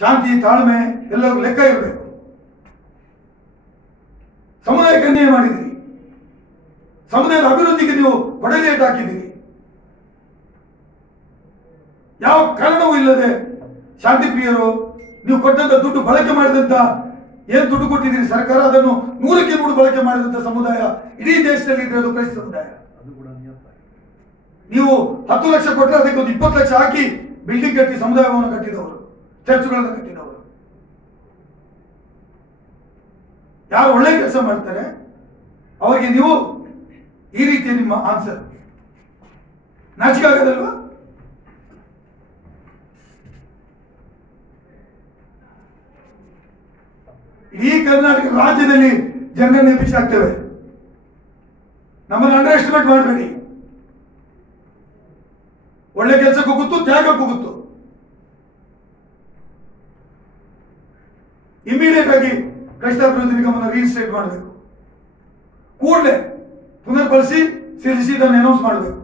ಶಾಂತಿ, ತಾಳ್ಮೆ ಎಲ್ಲರಿಗೂ ಲೆಕ್ಕ ಇರಬೇಕು. ಸಮುದಾಯಕ್ಕೆ ಅನ್ಯಾಯ ಮಾಡಿದಿರಿ, ಸಮುದಾಯದ ಅಭಿವೃದ್ಧಿಗೆ ನೀವು ಕೊಡಲೇಟ್ ಹಾಕಿದ್ದೀರಿ. ಯಾವ ಕಾರಣವೂ ಇಲ್ಲದೆ ಶಾಂತಿ ಪ್ರಿಯರು ನೀವು ಕೊಟ್ಟಂತ ದುಡ್ಡು ಬಳಕೆ ಮಾಡಿದಂತ ಏನ್ ದುಡ್ಡು ಕೊಟ್ಟಿದ್ದೀರಿ ಸರ್ಕಾರ, ಅದನ್ನು 100ಕ್ಕೆ 100 ಬಳಕೆ ಮಾಡಿದಂತ ಸಮುದಾಯ ಇಡೀ ದೇಶದಲ್ಲಿ ಇರೋದು ಕ್ರೈಸ್ತ ಸಮುದಾಯ. ನೀವು 10 ಲಕ್ಷ ಕೊಟ್ಟರೆ ಅದಕ್ಕೆ ಒಂದು 20 ಲಕ್ಷ ಹಾಕಿ ಬಿಲ್ಡಿಂಗ್ ಕಟ್ಟಿ ಸಮುದಾಯ ಭವನ ಕಟ್ಟಿದವರು, ಚರ್ಚ್ಗಳನ್ನು ಕಟ್ಟಿದವರು. ಯಾರು ಒಳ್ಳೆ ಕೆಲಸ ಮಾಡ್ತಾರೆ ಅವರಿಗೆ ನೀವು ಈ ರೀತಿಯ ನಿಮ್ಮ ಆನ್ಸರ್ ನಾಚಿಕೆ ಆಗೋದಲ್ವಾ? ಇಡೀ ಕರ್ನಾಟಕ ರಾಜ್ಯದಲ್ಲಿ ಜನರನ್ನು ಎಬ್ಬಿಸಾಕ್ತೇವೆ. ನಮ್ಮನ್ನು ಅಂಡರ್ ಎಸ್ಟಿಮೇಟ್ ಮಾಡಬೇಡಿ. ಒಳ್ಳೆ ಕೆಲಸಕ್ಕೂ ಗೊತ್ತು, ತ್ಯಾಗಕ್ಕೂ ಗೊತ್ತು. ಇಮಿಡಿಯೇಟ್ ಆಗಿ ಕ್ರೈಸ್ತಾಭಿವೃದ್ಧಿ ನಿಗಮವನ್ನು ರಿಜಿಸ್ಟ್ರೇಟ್ ಮಾಡಬೇಕು. ಕೂಡಲೇ ಪುನರ್ಬಳಸಿ ಸೇರಿಸಿ ಇದನ್ನು ಅನೌನ್ಸ್ ಮಾಡಬೇಕು.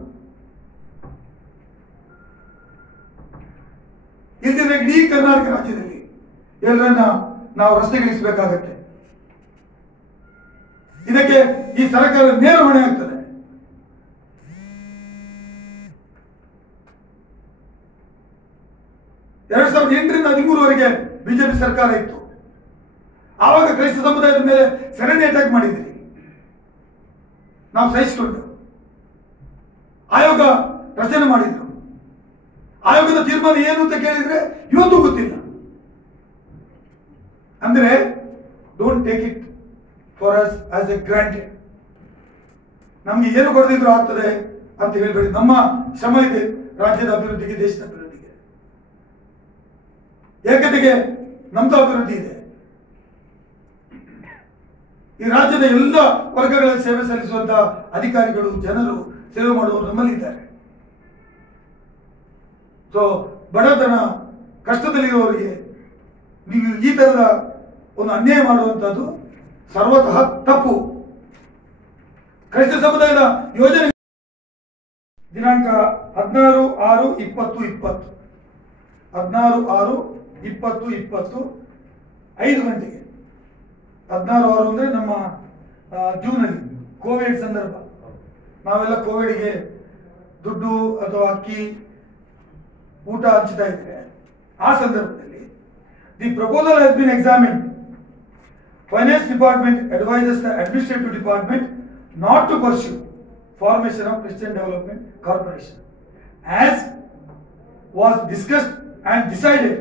ಇಲ್ಲಿನ ಇಡೀ ಕರ್ನಾಟಕ ರಾಜ್ಯದಲ್ಲಿ ಎಲ್ಲರನ್ನ ನಾವು ರಸ್ತೆಗಿಳಿಸಬೇಕಾಗತ್ತೆ. ಇದಕ್ಕೆ ಈ ಸರ್ಕಾರ ನೇರ ಹೊಣೆ ಆಗ್ತದೆ. ಎರಡ್ 2008ರಿಂದ 2013ವರೆಗೆ ಬಿಜೆಪಿ ಸರ್ಕಾರ ಇತ್ತು. ಆವಾಗ ಕ್ರೈಸ್ತ ಸಮುದಾಯದ ಮೇಲೆ ಸರಣಿ ಅಟ್ಯಾಕ್ ಮಾಡಿದ್ರಿ, ನಾವು ಸಹಿಸಿಕೊಂಡು. ಆಯೋಗ ರಚನೆ ಮಾಡಿದ್ರು. ಆಯೋಗದ ತೀರ್ಮಾನ ಏನು ಅಂತ ಕೇಳಿದ್ರೆ ಇವತ್ತು ಗೊತ್ತಿಲ್ಲ. ಅಂದ್ರೆ don't take it for us as A granted. ನಮ್ಗೆ ಏನು ಕೊಡದಿದ್ರು ಆಗ್ತದೆ ಅಂತ ಹೇಳ್ಬೇಡಿ. ನಮ್ಮ ಶ್ರಮ ಇದೆ ರಾಜ್ಯದ ಅಭಿವೃದ್ಧಿಗೆ, ದೇಶದ ಅಭಿವೃದ್ಧಿಗೆ, ಏಕತೆಗೆ ನಮ್ದು ಅಭಿವೃದ್ಧಿ ಇದೆ. ಈ ರಾಜ್ಯದ ಎಲ್ಲ ವರ್ಗಗಳಲ್ಲಿ ಸೇವೆ ಸಲ್ಲಿಸುವಂತಹ ಅಧಿಕಾರಿಗಳು, ಜನರು, ಸೇವೆ ಮಾಡುವವರು ನಮ್ಮಲ್ಲಿದ್ದಾರೆ. ಸೊ ಬಡತನ, ಕಷ್ಟದಲ್ಲಿರುವವರಿಗೆ ನೀವು ಈ ತರದ ಒಂದು ಅನ್ಯಾಯ ಮಾಡುವಂತದ್ದು ಸರ್ವತಃ ತಪ್ಪು. ಕ್ರೈಸ್ತ ಸಮುದಾಯದ ಯೋಜನೆ ದಿನಾಂಕ 16/6/2020 16/6/2020 5 ಗಂಟೆಗೆ. 16/6 ಅಂದ್ರೆ ನಮ್ಮ ಜೂನಲ್ಲಿ ಕೋವಿಡ್ ಸಂದರ್ಭ. ನಾವೆಲ್ಲ ಕೋವಿಡ್ಗೆ ದುಡ್ಡು ಅಥವಾ ಅಕ್ಕಿ, ಊಟ ಹಂಚ್ತಾ ಇದ್ದೇವೆ. ಆ ಸಂದರ್ಭದಲ್ಲಿ the proposal has been examined. Finance department advises the administrative department not to pursue formation of Christian Development Corporation as was discussed and decided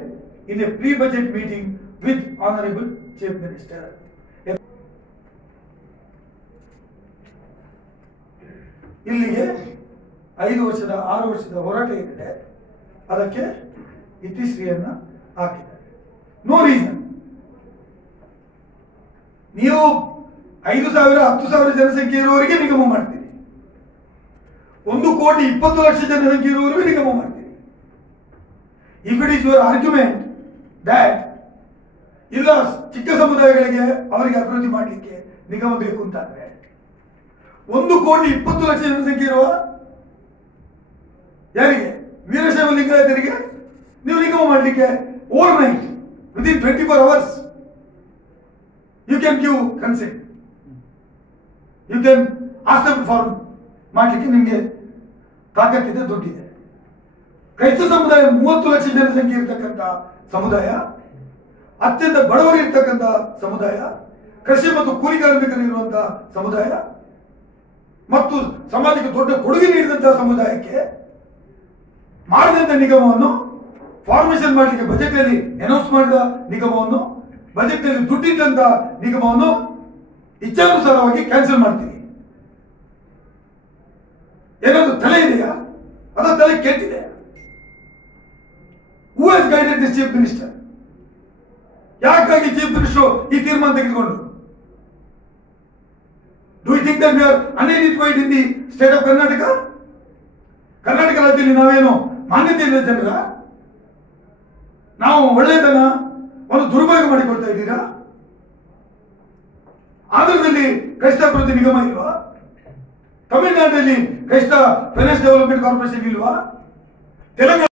in a pre-budget meeting with Honorable Chief Minister. ಇಲ್ಲಿಗೆ 5 ವರ್ಷದ 6 ವರ್ಷದ ಹೋರಾಟ ಏನಿದೆ ಅದಕ್ಕೆ ಇತಿಶ್ರೀಯನ್ನ ಹಾಕಿದ್ದಾರೆ. No reason. ನೀವು 5,000 10,000 ಜನಸಂಖ್ಯೆ ಇರುವವರಿಗೆ ನಿಗಮ ಮಾಡ್ತೀರಿ, 1,20,00,000 ಜನಸಂಖ್ಯೆ ಇರುವವರೆಗೂ ನಿಗಮ ಮಾಡ್ತೀರಿ. If it is your argument that ಇಲ್ಲ ಚಿಕ್ಕ ಸಮುದಾಯಗಳಿಗೆ ಅವರಿಗೆ ಅಭಿವೃದ್ಧಿ ಮಾಡಲಿಕ್ಕೆ ನಿಗಮ ಬೇಕು ಅಂತಂದ್ರೆ 1,20,00,000 ಜನಸಂಖ್ಯೆ ಇರುವ ಯಾರಿಗೆ, ವೀರಶೈವ ಲಿಂಗಾಯತರಿಗೆ ನೀವು ನಿಗಮ ಮಾಡಲಿಕ್ಕೆ over night within 24 hours you can give consent, you can ask them for ಮಾಡಲಿಕ್ಕೆ ನಿಮಗೆ ತಾಕತ್ತಿದೆ, ದುಡ್ಡಿದೆ. ಕ್ರೈಸ್ತ ಸಮುದಾಯ 30 ಲಕ್ಷ ಜನಸಂಖ್ಯೆ ಇರತಕ್ಕಂಥ ಸಮುದಾಯ, ಅತ್ಯಂತ ಬಡವರು ಇರ್ತಕ್ಕಂಥ ಸಮುದಾಯ, ಕೃಷಿ ಮತ್ತು ಕೂಲಿ ಕಾರ್ಮಿಕರು ಇರುವಂತಹ ಸಮುದಾಯ ಮತ್ತು ಸಮಾಜಕ್ಕೆ ದೊಡ್ಡ ಕೊಡುಗೆ ನೀಡಿದಂತಹ ಸಮುದಾಯಕ್ಕೆ ಮಾಡಿದಂಥ ನಿಗಮವನ್ನು ಫಾರ್ಮೇಶನ್ ಮಾಡಲಿಕ್ಕೆ ಬಜೆಟ್ ಅಲ್ಲಿ ಅನೌನ್ಸ್ ಮಾಡಿದ ನಿಗಮವನ್ನು, ಬಜೆಟ್ ನಲ್ಲಿ ದುಡ್ಡಿದ್ದಂತ ನಿಗಮವನ್ನು ಇಚ್ಛಾನುಸಾರವಾಗಿ ಕ್ಯಾನ್ಸಲ್ ಮಾಡ್ತೀವಿ. ಏನಾದ್ರು ತಲೆ ಇದೆಯಾ ಅಥವಾ ತಲೆ ಕೆಟ್ಟಿದೆ? Who has guided this chief minister? ಯಾಕಾಗಿ ಚೀಫ್ ಮಿನಿಸ್ಟರ್ ಈ ತೀರ್ಮಾನ ತೆಗೆದುಕೊಂಡ್ರು? Do you think that we are unedified in the state of Karnataka? Karnataka ರಾಜ್ಯದಲ್ಲಿ ನಾವೇನು ಮಾನ್ಯತೆ ಇಲ್ಲ ಜನರ? ನಾವು ಒಳ್ಳೆಯದನ್ನ ಒಂದು ದುರ್ಭಾಗ್ಯ ಮಾಡಿಕೊಳ್ತಾ ಇದ್ದೀರಾ? ಆಂಧ್ರದಲ್ಲಿ ಕ್ರೈಸ್ತಾಭಿವೃದ್ಧಿ ನಿಗಮ ಇಲ್ವಾ? ತಮಿಳುನಾಡಲ್ಲಿ ಕ್ರೈಸ್ತ ಫೈನಾನ್ಸ್ ಡೆವಲಪ್ಮೆಂಟ್ ಕಾರ್ಪೊರೇಷನ್ ಇಲ್ವಾ? ತೆಲಂಗಾಣ